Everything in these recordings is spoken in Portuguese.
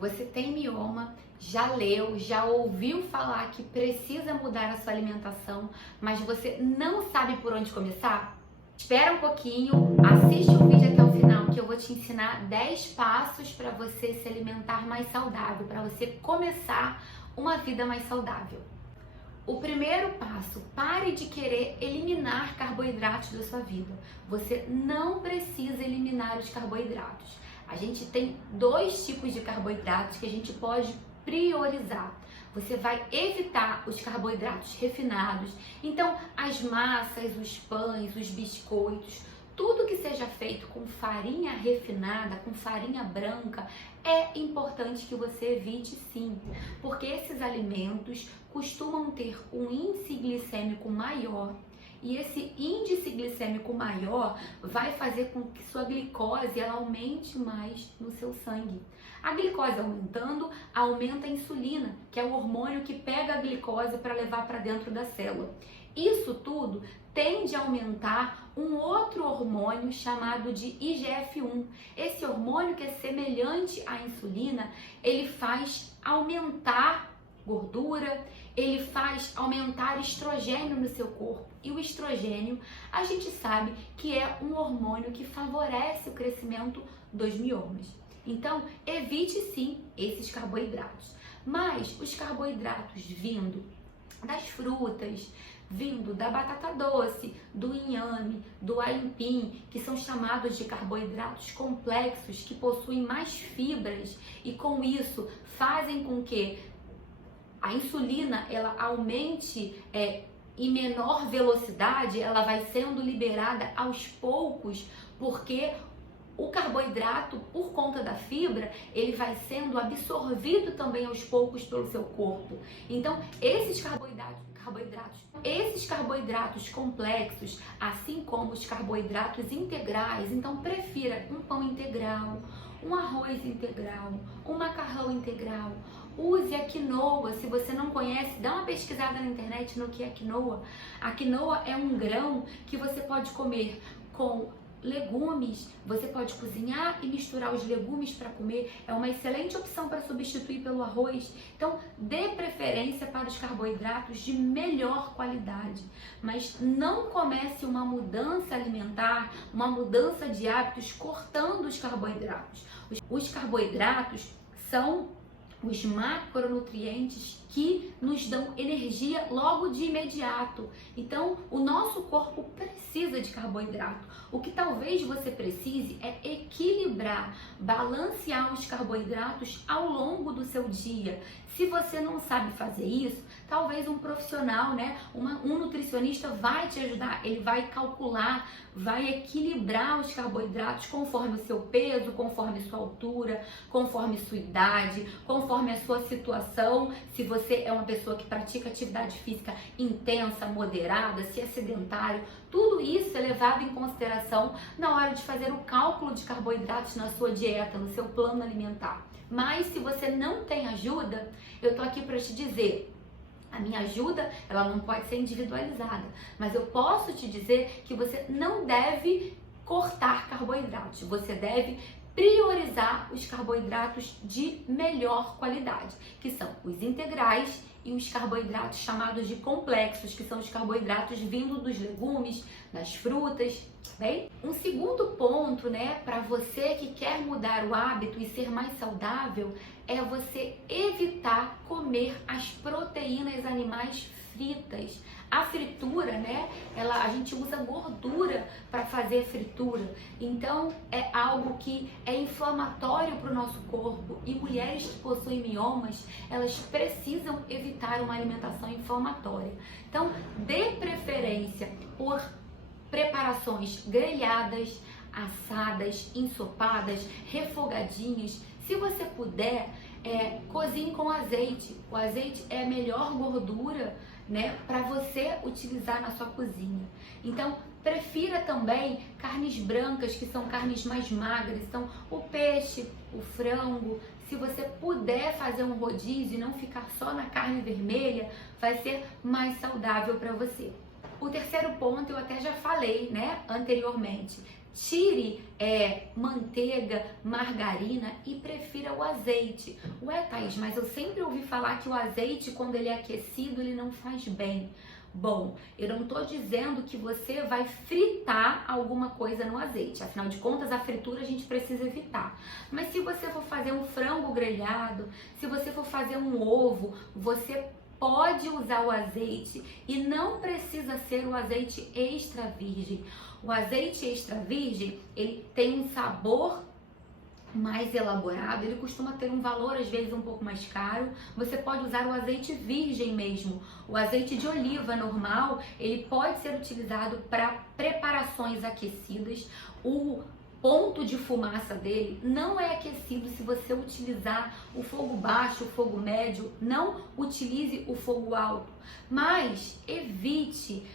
Você tem mioma, já leu, já ouviu falar que precisa mudar a sua alimentação, mas você não sabe por onde começar? Espera um pouquinho, assiste o vídeo até o final que eu vou te ensinar 10 passos para você se alimentar mais saudável, para você começar uma vida mais saudável. O primeiro passo, pare de querer eliminar carboidratos da sua vida. Você não precisa eliminar os carboidratos. A gente tem dois tipos de carboidratos que a gente pode priorizar. Você vai evitar os carboidratos refinados, então as massas, os pães, os biscoitos, tudo que seja feito com farinha refinada, com farinha branca, é importante que você evite sim, porque esses alimentos costumam ter um índice glicêmico maior. E esse índice glicêmico maior vai fazer com que sua glicose ela aumente mais no seu sangue. A glicose aumentando, aumenta a insulina, que é o hormônio que pega a glicose para levar para dentro da célula. Isso tudo tende a aumentar um outro hormônio chamado de IGF-1. Esse hormônio, que é semelhante à insulina, ele faz aumentar gordura, ele faz aumentar estrogênio no seu corpo. E o estrogênio, a gente sabe que é um hormônio que favorece o crescimento dos miomas. Então, evite sim esses carboidratos. Mas os carboidratos vindo das frutas, vindo da batata doce, do inhame, do aipim, que são chamados de carboidratos complexos, que possuem mais fibras e com isso fazem com que a insulina ela aumente em menor velocidade, ela vai sendo liberada aos poucos, porque o carboidrato, por conta da fibra, ele vai sendo absorvido também aos poucos pelo seu corpo. Então, esses carboidratos complexos, assim como os carboidratos integrais, então prefira um pão integral, um arroz integral, um macarrão integral. Use a quinoa. Se você não conhece, dá uma pesquisada na internet no que é quinoa. A quinoa é um grão que você pode comer com legumes, você pode cozinhar e misturar os legumes para comer, é uma excelente opção para substituir pelo arroz. Então, dê preferência para os carboidratos de melhor qualidade, mas não comece uma mudança alimentar, uma mudança de hábitos cortando os carboidratos. Os carboidratos são os macronutrientes que nos dão energia logo de imediato. Então, o nosso corpo precisa de carboidrato. O que talvez você precise é equilibrar, balancear os carboidratos ao longo do seu dia. Se você não sabe fazer isso, talvez um profissional, um nutricionista vai te ajudar. Ele vai calcular, vai equilibrar os carboidratos conforme o seu peso, conforme sua altura, conforme sua idade, conforme a sua situação. Se você é uma pessoa que pratica atividade física intensa, moderada, se é sedentário, tudo isso é levado em consideração na hora de fazer o cálculo de carboidratos na sua dieta, no seu plano alimentar. Mas se você não tem ajuda, eu tô aqui para te dizer, a minha ajuda, ela não pode ser individualizada, mas eu posso te dizer que você não deve cortar carboidratos, você deve priorizar os carboidratos de melhor qualidade, que são os integrais e os carboidratos chamados de complexos, que são os carboidratos vindo dos legumes, das frutas, bem? Um segundo ponto, para você que quer mudar o hábito e ser mais saudável, é você evitar comer as proteínas animais fritas. A fritura, a gente usa gordura para fazer fritura, então é algo que é inflamatório para o nosso corpo e mulheres que possuem miomas, elas precisam evitar uma alimentação inflamatória. Então, dê preferência por preparações grelhadas, assadas, ensopadas, refogadinhas. Se você puder, cozinhe com azeite. O azeite é a melhor gordura, para você utilizar na sua cozinha. Então, prefira também carnes brancas, que são carnes mais magras. Então, o peixe, o frango, se você puder fazer um rodízio e não ficar só na carne vermelha, vai ser mais saudável para você. O terceiro ponto eu até já falei, anteriormente. Tire manteiga, margarina e prefira o azeite. Ué, Thaís, mas eu sempre ouvi falar que o azeite, quando ele é aquecido, ele não faz bem. Bom, eu não estou dizendo que você vai fritar alguma coisa no azeite. Afinal de contas, a fritura a gente precisa evitar. Mas se você for fazer um frango grelhado, se você for fazer um ovo, você pode usar o azeite e não precisa ser o azeite extra virgem. O azeite extra virgem, ele tem um sabor mais elaborado, ele costuma ter um valor às vezes um pouco mais caro. Você pode usar o azeite virgem mesmo. O azeite de oliva normal, ele pode ser utilizado para preparações aquecidas. O ponto de fumaça dele não é aquecido se você utilizar o fogo baixo, o fogo médio. Não utilize o fogo alto, mas evite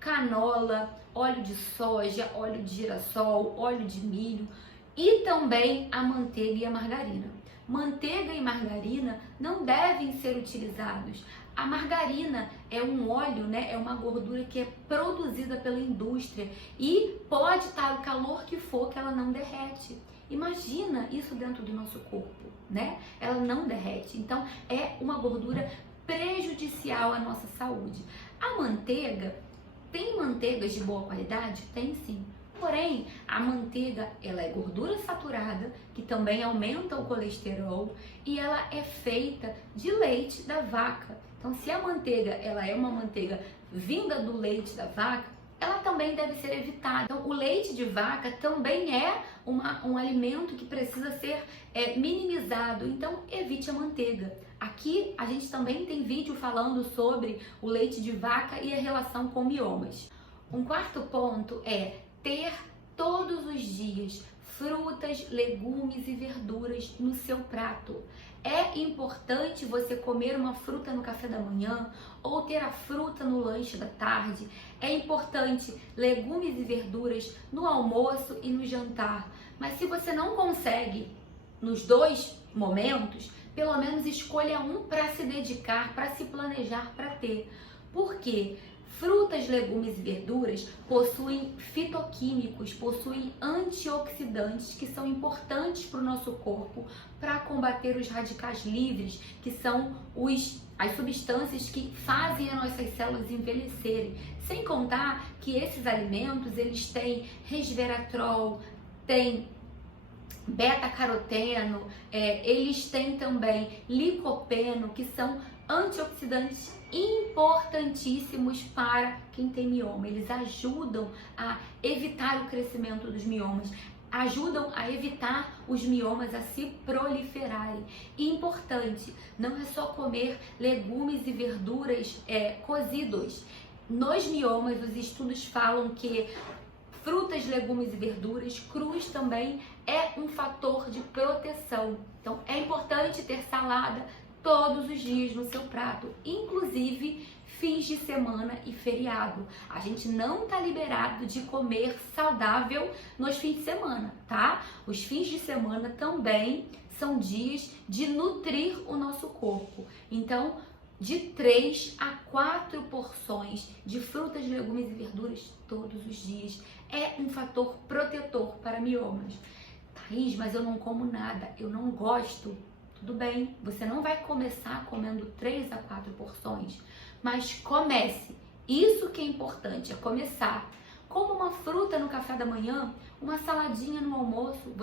canola, óleo de soja, óleo de girassol, óleo de milho e também a manteiga e a margarina. Manteiga e margarina não devem ser utilizados. A margarina é um óleo, né? É uma gordura que é produzida pela indústria e pode estar o calor que for que ela não derrete. Imagina isso dentro do nosso corpo, né? Ela não derrete. Então é uma gordura prejudicial à nossa saúde. A manteiga, tem manteigas de boa qualidade? Tem sim. Porém, a manteiga, ela é gordura saturada, que também aumenta o colesterol, e ela é feita de leite da vaca. Então, se a manteiga, ela é uma manteiga vinda do leite da vaca, ela também deve ser evitada. Então, o leite de vaca também é um alimento que precisa ser minimizado. Então, evite a manteiga. Aqui, a gente também tem vídeo falando sobre o leite de vaca e a relação com miomas. Um quarto ponto é ter todos os dias frutas, legumes e verduras no seu prato. É importante você comer uma fruta no café da manhã ou ter a fruta no lanche da tarde. É importante legumes e verduras no almoço e no jantar. Mas se você não consegue nos dois momentos, pelo menos escolha um para se dedicar, para se planejar para ter. Por quê? Frutas, legumes e verduras possuem fitoquímicos, possuem antioxidantes que são importantes para o nosso corpo para combater os radicais livres, que são as substâncias que fazem as nossas células envelhecerem. Sem contar que esses alimentos, eles têm resveratrol, têm beta-caroteno, eles têm também licopeno, que são antioxidantes importantíssimos para quem tem mioma. Eles ajudam a evitar o crescimento dos miomas, ajudam a evitar os miomas a se proliferarem. E importante, não é só comer legumes e verduras cozidos. Nos miomas, os estudos falam que frutas, legumes e verduras crus também é um fator de proteção. Então, é importante ter salada todos os dias no seu prato, inclusive fins de semana e feriado. A gente não tá liberado de comer saudável nos fins de semana, tá? Os fins de semana também são dias de nutrir o nosso corpo. Então, de 3 a 4 porções de frutas, legumes e verduras todos os dias é um fator protetor para miomas. Thaís, mas eu não como nada, eu não gosto. Tudo bem, você não vai começar comendo 3 a 4 porções, mas comece. Isso que é importante, é começar. Como uma fruta no café da manhã, uma saladinha no almoço.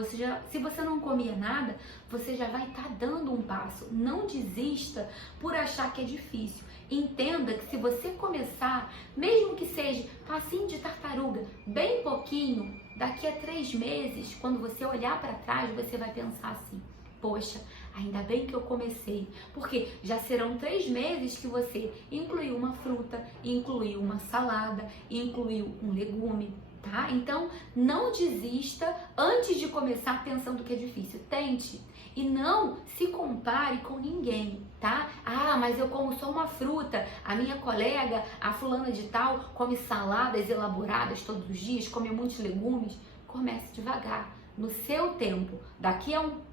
Se você não comia nada, você já vai estar dando um passo. Não desista por achar que é difícil. Entenda que se você começar, mesmo que seja passinho de tartaruga, bem pouquinho, daqui a 3 meses, quando você olhar para trás, você vai pensar assim: poxa, ainda bem que eu comecei, porque já serão 3 meses que você incluiu uma fruta, incluiu uma salada, incluiu um legume, tá? Então, não desista antes de começar pensando que é difícil. Tente e não se compare com ninguém, tá? Ah, mas eu como só uma fruta, a minha colega, a fulana de tal, come saladas elaboradas todos os dias, come muitos legumes. Comece devagar, no seu tempo. Daqui a um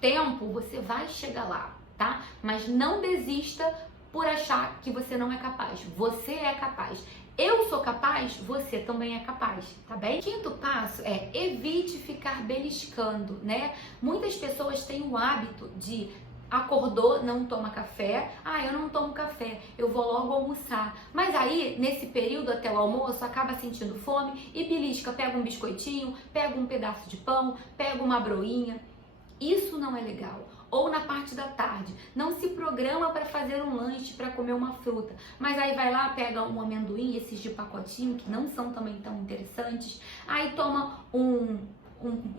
tempo você vai chegar lá, tá? Mas não desista por achar que você não é capaz. Você é capaz. Eu sou capaz, você também é capaz, tá bem? Quinto passo é evite ficar beliscando, né? Muitas pessoas têm o hábito de acordou, não toma café. Ah, eu não tomo café, eu vou logo almoçar. Mas aí, nesse período até o almoço, acaba sentindo fome e belisca, pega um biscoitinho, pega um pedaço de pão, pega uma broinha. Isso não é legal. Ou na parte da tarde, não se programa para fazer um lanche, para comer uma fruta, mas aí vai lá, pega um amendoim, esses de pacotinho, que não são também tão interessantes, aí toma um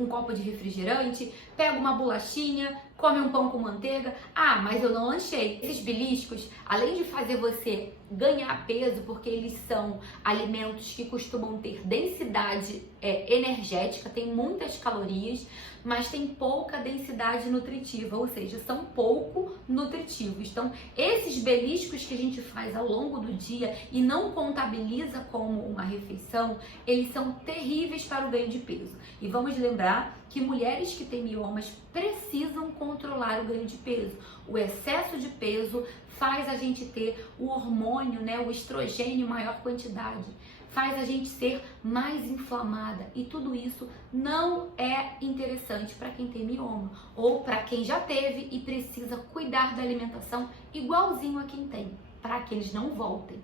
copo de refrigerante, pega uma bolachinha, come um pão com manteiga. Ah, mas eu não lanchei. Esses beliscos, além de fazer você ganhar peso, porque eles são alimentos que costumam ter densidade energética, tem muitas calorias, mas tem pouca densidade nutritiva, ou seja, são pouco nutritivos. Então, esses beliscos que a gente faz ao longo do dia e não contabiliza como uma refeição, eles são terríveis para o ganho de peso. E vamos lembrar que mulheres que têm miomas precisam controlar o ganho de peso. O excesso de peso faz a gente ter o hormônio, né, o estrogênio em maior quantidade, faz a gente ser mais inflamada, e tudo isso não é interessante para quem tem mioma ou para quem já teve e precisa cuidar da alimentação igualzinho a quem tem, para que eles não voltem.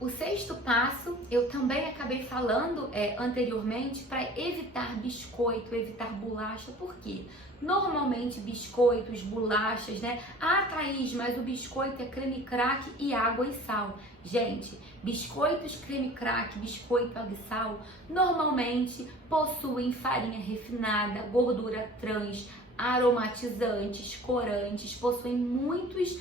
O sexto passo, eu também acabei falando anteriormente, para evitar biscoito, evitar bolacha. Por quê? Normalmente biscoitos, bolachas, né? Ah, Thaís, mas o biscoito é creme crack e água e sal. Gente, biscoitos, creme crack, biscoito, água e sal, normalmente possuem farinha refinada, gordura trans, aromatizantes, corantes, possuem muitas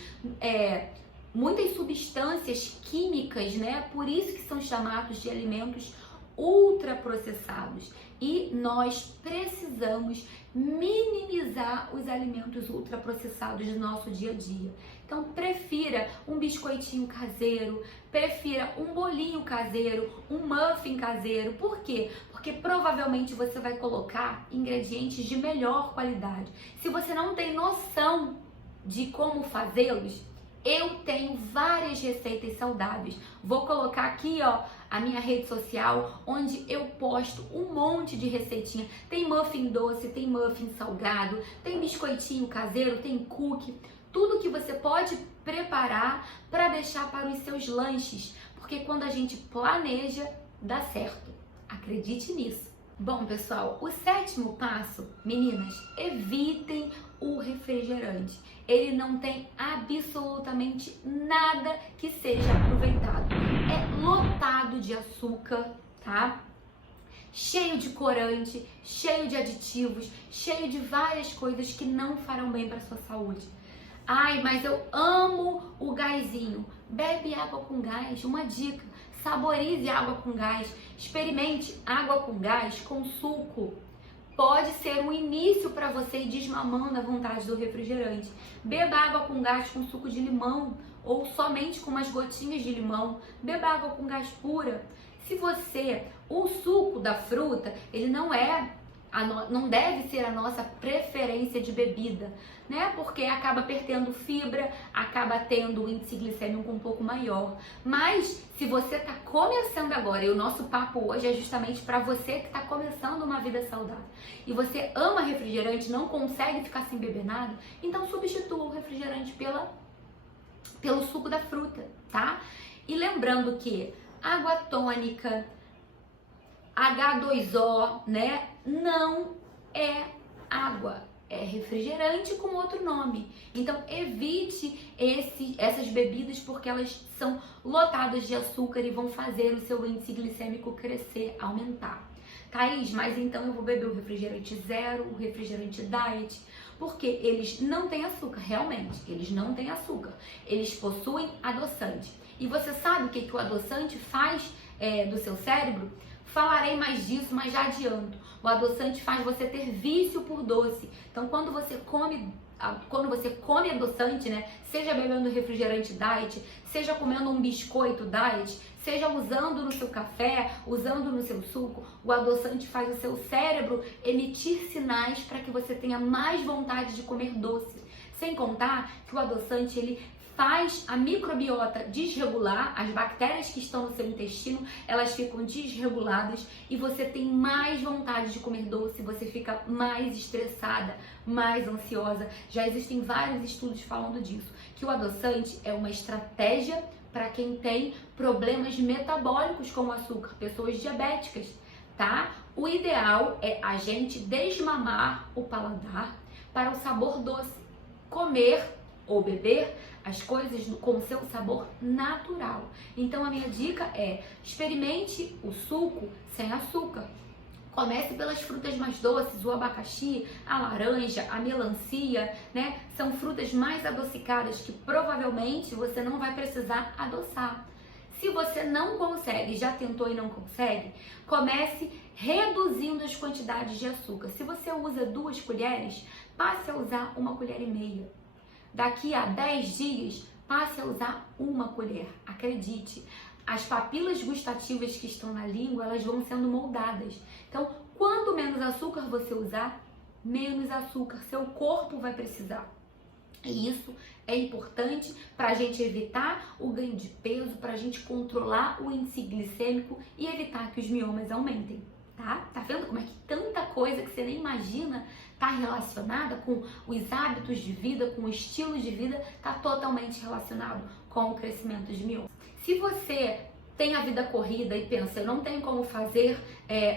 substâncias químicas, né? Por isso que são chamados de alimentos ultraprocessados. E nós precisamos minimizar os alimentos ultraprocessados do nosso dia a dia. Então, prefira um biscoitinho caseiro, prefira um bolinho caseiro, um muffin caseiro. Por quê? Porque provavelmente você vai colocar ingredientes de melhor qualidade. Se você não tem noção de como fazê-los, eu tenho várias receitas saudáveis. Vou colocar aqui, ó, a minha rede social, onde eu posto um monte de receitinha. Tem muffin doce, tem muffin salgado, tem biscoitinho caseiro, tem cookie. Tudo que você pode preparar para deixar para os seus lanches. Porque quando a gente planeja, dá certo. Acredite nisso. Bom, pessoal, o sétimo passo, meninas, evitem o refrigerante. Ele não tem absolutamente nada que seja aproveitado. É lotado de açúcar, tá? Cheio de corante, cheio de aditivos, cheio de várias coisas que não farão bem para sua saúde. Ai, mas eu amo o gásinho. Bebe água com gás, uma dica. Saborize água com gás. Experimente água com gás com suco. Pode ser um início para você ir desmamando a vontade do refrigerante. Beba água com gás com suco de limão ou somente com umas gotinhas de limão. Beba água com gás pura. Se você, o suco da fruta, ele não deve ser a nossa preferência de bebida, né? Porque acaba perdendo fibra, acaba tendo um índice glicêmico um pouco maior. Mas se você está começando agora, e o nosso papo hoje é justamente para você que está começando uma vida saudável, e você ama refrigerante, não consegue ficar sem beber nada, então substitua o refrigerante pelo suco da fruta, tá? E lembrando que água tônica, H2O, né? Não é água, é refrigerante com outro nome. Então evite essas bebidas, porque elas são lotadas de açúcar e vão fazer o seu índice glicêmico crescer, aumentar. Thaís, mas então eu vou beber o refrigerante zero, o refrigerante diet, porque eles não têm açúcar, realmente, eles não têm açúcar. Eles possuem adoçante. E você sabe o que o adoçante faz do seu cérebro? Falarei mais disso, mas já adianto. O adoçante faz você ter vício por doce. Então, quando você come adoçante, né? Seja bebendo refrigerante diet, seja comendo um biscoito diet, seja usando no seu café, usando no seu suco, o adoçante faz o seu cérebro emitir sinais para que você tenha mais vontade de comer doce. Sem contar que o adoçante, ele faz a microbiota desregular, as bactérias que estão no seu intestino, elas ficam desreguladas e você tem mais vontade de comer doce, você fica mais estressada, mais ansiosa. Já existem vários estudos falando disso, que o adoçante é uma estratégia para quem tem problemas metabólicos como açúcar, pessoas diabéticas, tá? O ideal é a gente desmamar o paladar para o sabor doce, comer ou beber as coisas com seu sabor natural. Então a minha dica é: experimente o suco sem açúcar. Comece pelas frutas mais doces, o abacaxi, a laranja, a melancia, né? São frutas mais adocicadas que provavelmente você não vai precisar adoçar. Se você não consegue, já tentou e não consegue, comece reduzindo as quantidades de açúcar. Se você usa 2 colheres, passe a usar 1,5 colher. Daqui a 10 dias, passe a usar 1 colher. Acredite, as papilas gustativas que estão na língua, elas vão sendo moldadas. Então, quanto menos açúcar você usar, menos açúcar seu corpo vai precisar. E isso é importante para a gente evitar o ganho de peso, para a gente controlar o índice glicêmico e evitar que os miomas aumentem, tá? Tá vendo como é que tanta coisa que você nem imagina está relacionada com os hábitos de vida, com o estilo de vida, está totalmente relacionado com o crescimento de mioma. Se você tem a vida corrida e pensa, eu não tenho como fazer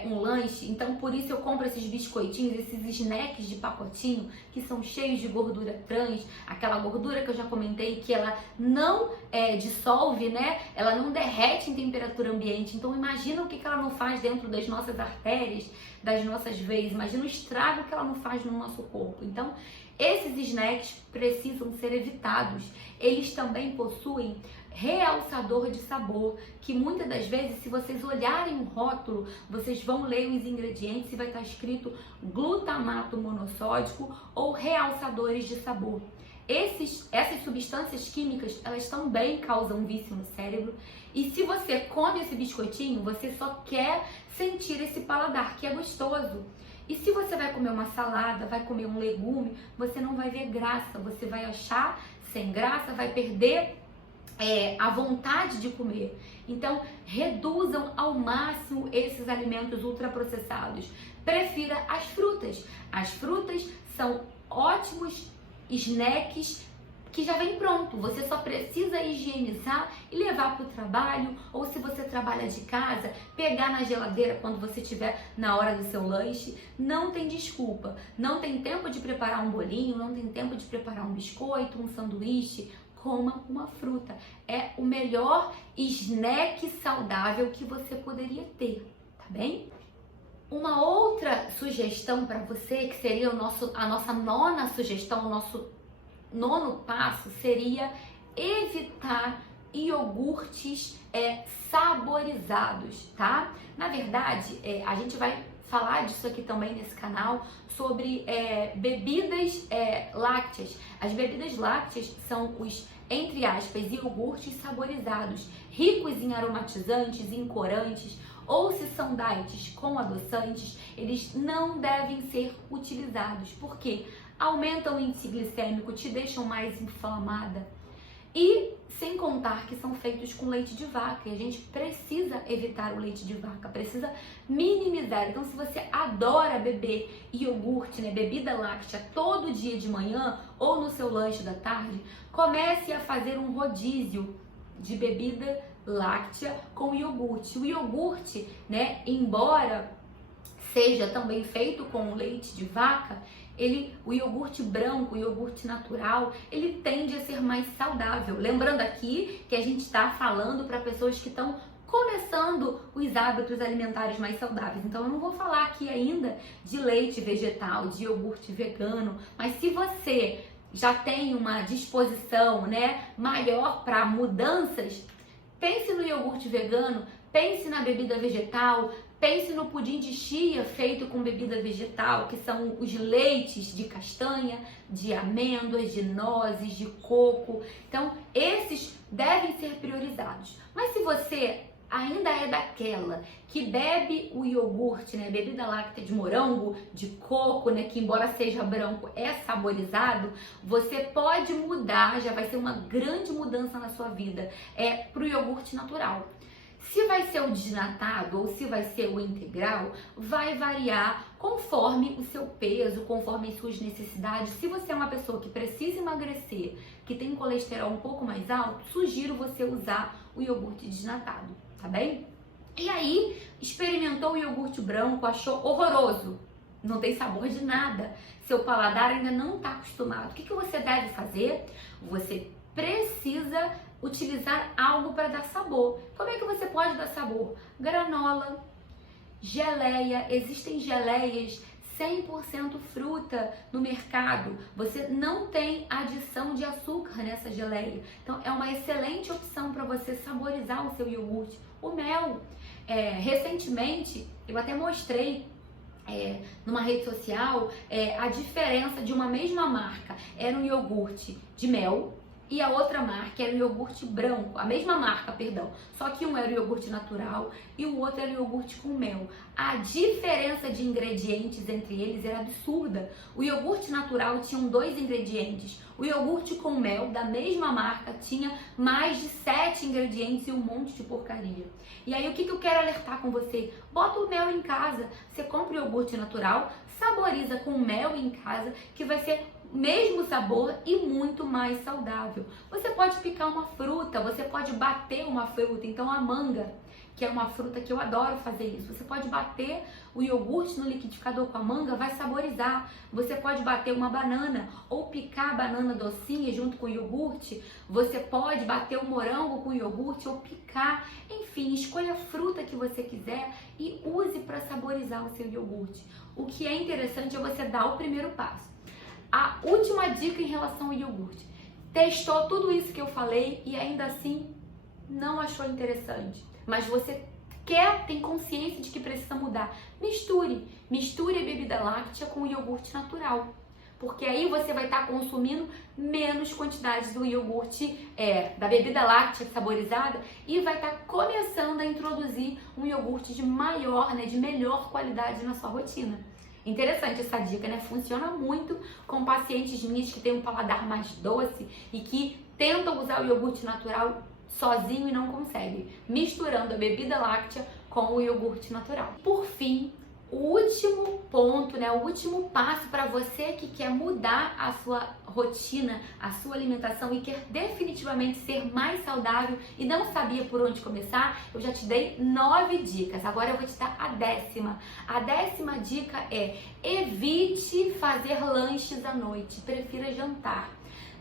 um lanche, então por isso eu compro esses biscoitinhos, esses snacks de pacotinho que são cheios de gordura trans, aquela gordura que eu já comentei que ela não dissolve, né? Ela não derrete em temperatura ambiente. Então imagina o que ela não faz dentro das nossas artérias, das nossas veias, imagina o estrago que ela não faz no nosso corpo. Então esses snacks precisam ser evitados. Eles também possuem realçador de sabor, que muitas das vezes, se vocês olharem o rótulo, vocês vão ler os ingredientes e vai estar escrito glutamato monossódico ou realçadores de sabor. Essas substâncias químicas, elas também causam vício no cérebro, e se você come esse biscoitinho, você só quer sentir esse paladar que é gostoso. E se você vai comer uma salada, vai comer um legume, você não vai ver graça, você vai achar sem graça, vai perder a vontade de comer. Então, reduzam ao máximo esses alimentos ultraprocessados. Prefira as frutas. As frutas são ótimos snacks que já vem pronto. Você só precisa higienizar e levar para o trabalho, ou se você trabalha de casa, pegar na geladeira quando você estiver na hora do seu lanche. Não tem desculpa. Não tem tempo de preparar um bolinho, não tem tempo de preparar um biscoito, um sanduíche. Coma uma fruta. É o melhor snack saudável que você poderia ter, tá bem? Uma outra sugestão para você, que seria a nossa 9ª sugestão, o nosso 9º passo, seria evitar iogurtes saborizados, tá? Na verdade, a gente vai falar disso aqui também nesse canal, sobre bebidas lácteas. As bebidas lácteas são os, entre aspas, iogurtes saborizados, ricos em aromatizantes, em corantes, ou se são diets com adoçantes, eles não devem ser utilizados, porque aumentam o índice glicêmico, te deixam mais inflamada. E sem contar que são feitos com leite de vaca, e a gente precisa evitar o leite de vaca, precisa minimizar. Então, se você adora beber iogurte, né, bebida láctea todo dia de manhã ou no seu lanche da tarde, comece a fazer um rodízio de bebida láctea com iogurte. O iogurte, né, embora seja também feito com leite de vaca, o iogurte branco, o iogurte natural, ele tende a ser mais saudável. Lembrando aqui que a gente está falando para pessoas que estão começando os hábitos alimentares mais saudáveis. Então eu não vou falar aqui ainda de leite vegetal, de iogurte vegano, mas se você já tem uma disposição, né, maior para mudanças, pense no iogurte vegano, pense na bebida vegetal, pense no pudim de chia feito com bebida vegetal, que são os leites de castanha, de amêndoas, de nozes, de coco. Então, esses devem ser priorizados. Mas se você ainda é daquela que bebe o iogurte, né, bebida láctea de morango, de coco, né, que embora seja branco é saborizado, você pode mudar, já vai ser uma grande mudança na sua vida, para o iogurte natural. Se vai ser o desnatado ou se vai ser o integral, vai variar conforme o seu peso, conforme as suas necessidades. Se você é uma pessoa que precisa emagrecer, que tem colesterol um pouco mais alto, sugiro você usar o iogurte desnatado, tá bem? E aí, experimentou o iogurte branco, achou horroroso, não tem sabor de nada, seu paladar ainda não está acostumado. O que você deve fazer? Você precisa utilizar algo para dar sabor. Como é que você pode dar sabor? Granola, geleia, existem geleias 100% fruta no mercado. Você não tem adição de açúcar nessa geleia. Então é uma excelente opção para você saborizar o seu iogurte. O mel, recentemente eu até mostrei numa rede social a diferença de uma mesma marca. Era um iogurte de mel e a outra marca era o iogurte branco, a mesma marca, perdão, só que um era o iogurte natural e o outro era o iogurte com mel. A diferença de ingredientes entre eles era absurda. O iogurte natural tinha 2 ingredientes, o iogurte com mel da mesma marca tinha mais de 7 ingredientes e um monte de porcaria. E aí o que eu quero alertar com você? Bota o mel em casa, você compra o iogurte natural, saboriza com mel em casa, que vai ser mesmo sabor e muito mais saudável. Você pode picar uma fruta, você pode bater uma fruta, então a manga, que é uma fruta que eu adoro fazer isso, você pode bater o iogurte no liquidificador com a manga, vai saborizar. Você pode bater uma banana ou picar a banana docinha junto com o iogurte, você pode bater o morango com o iogurte ou picar, enfim, escolha a fruta que você quiser e use para saborizar o seu iogurte. O que é interessante é você dar o primeiro passo. A última dica em relação ao iogurte: testou tudo isso que eu falei e ainda assim não achou interessante, mas você tem consciência de que precisa mudar, misture a bebida láctea com o iogurte natural, porque aí você vai estar consumindo menos quantidade do iogurte, da bebida láctea saborizada, e vai estar começando a introduzir um iogurte de melhor qualidade na sua rotina. Interessante essa dica, né? Funciona muito com pacientes minhas que têm um paladar mais doce e que tentam usar o iogurte natural sozinho e não conseguem, misturando a bebida láctea com o iogurte natural. Por fim, o último ponto, né? O último passo para você que quer mudar a sua rotina, a sua alimentação e quer definitivamente ser mais saudável e não sabia por onde começar, eu já te dei 9 dicas. Agora eu vou te dar a 10ª. A 10ª dica é: evite fazer lanches à noite, prefira jantar.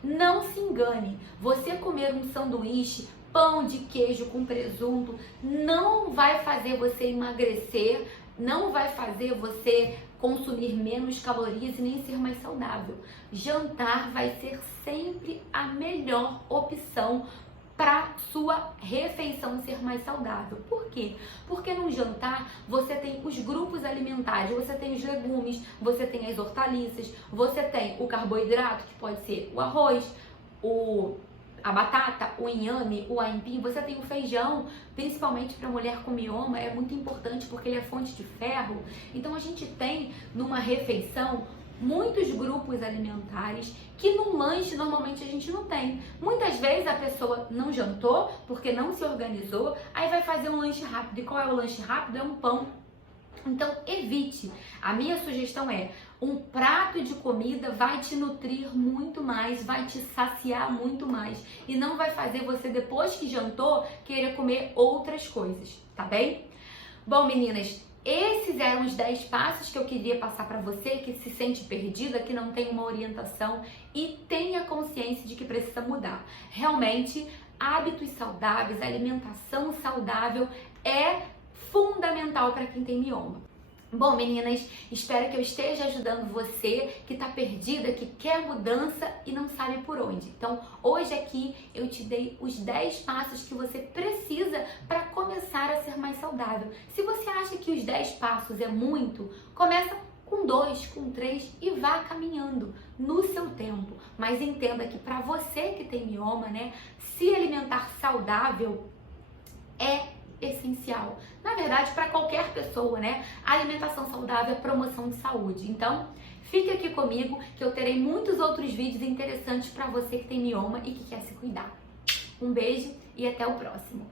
Não se engane, você comer um sanduíche, pão de queijo com presunto, não vai fazer você emagrecer, não vai fazer você consumir menos calorias e nem ser mais saudável. Jantar vai ser sempre a melhor opção para sua refeição ser mais saudável. Por quê? Porque no jantar você tem os grupos alimentares, você tem os legumes, você tem as hortaliças, você tem o carboidrato, que pode ser o arroz, a batata, o inhame, o aipim, você tem o feijão, principalmente para mulher com mioma, é muito importante porque ele é fonte de ferro. Então a gente tem numa refeição muitos grupos alimentares que num lanche normalmente a gente não tem. Muitas vezes a pessoa não jantou porque não se organizou, aí vai fazer um lanche rápido. E qual é o lanche rápido? É um pão. Então evite. A minha sugestão é: um prato de comida vai te nutrir muito mais, vai te saciar muito mais e não vai fazer você, depois que jantou, querer comer outras coisas, tá bem? Bom, meninas, esses eram os 10 passos que eu queria passar para você que se sente perdida, que não tem uma orientação e tenha consciência de que precisa mudar. Realmente, hábitos saudáveis, alimentação saudável é fundamental para quem tem mioma. Bom, meninas, espero que eu esteja ajudando você que está perdida, que quer mudança e não sabe por onde. Então, hoje aqui eu te dei os 10 passos que você precisa para começar a ser mais saudável. Se você acha que os 10 passos é muito, começa com 2, com 3 e vá caminhando no seu tempo. Mas entenda que para você que tem mioma, né, se alimentar saudável é essencial. Na verdade, para qualquer pessoa, né? A alimentação saudável é promoção de saúde. Então, fique aqui comigo que eu terei muitos outros vídeos interessantes para você que tem mioma e que quer se cuidar. Um beijo e até o próximo.